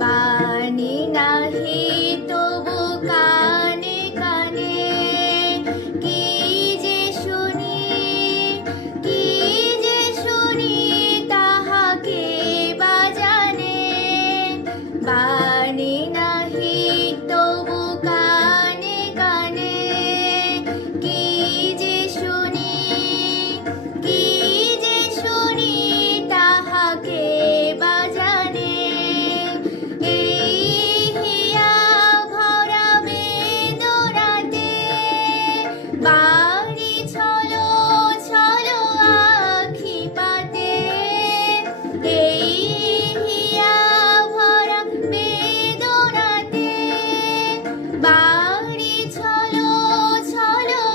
বাণী নাহি তবু কানে কানে, কি যে শুনি, কি যে শুনি, তাহাকে বা জানে। বাণী নাহি তবু কানে কানে, কি যে শুনি, কি যে শুনি, তাহাকে বা জানে। এই হিয়া ভরা বেদনাতে বা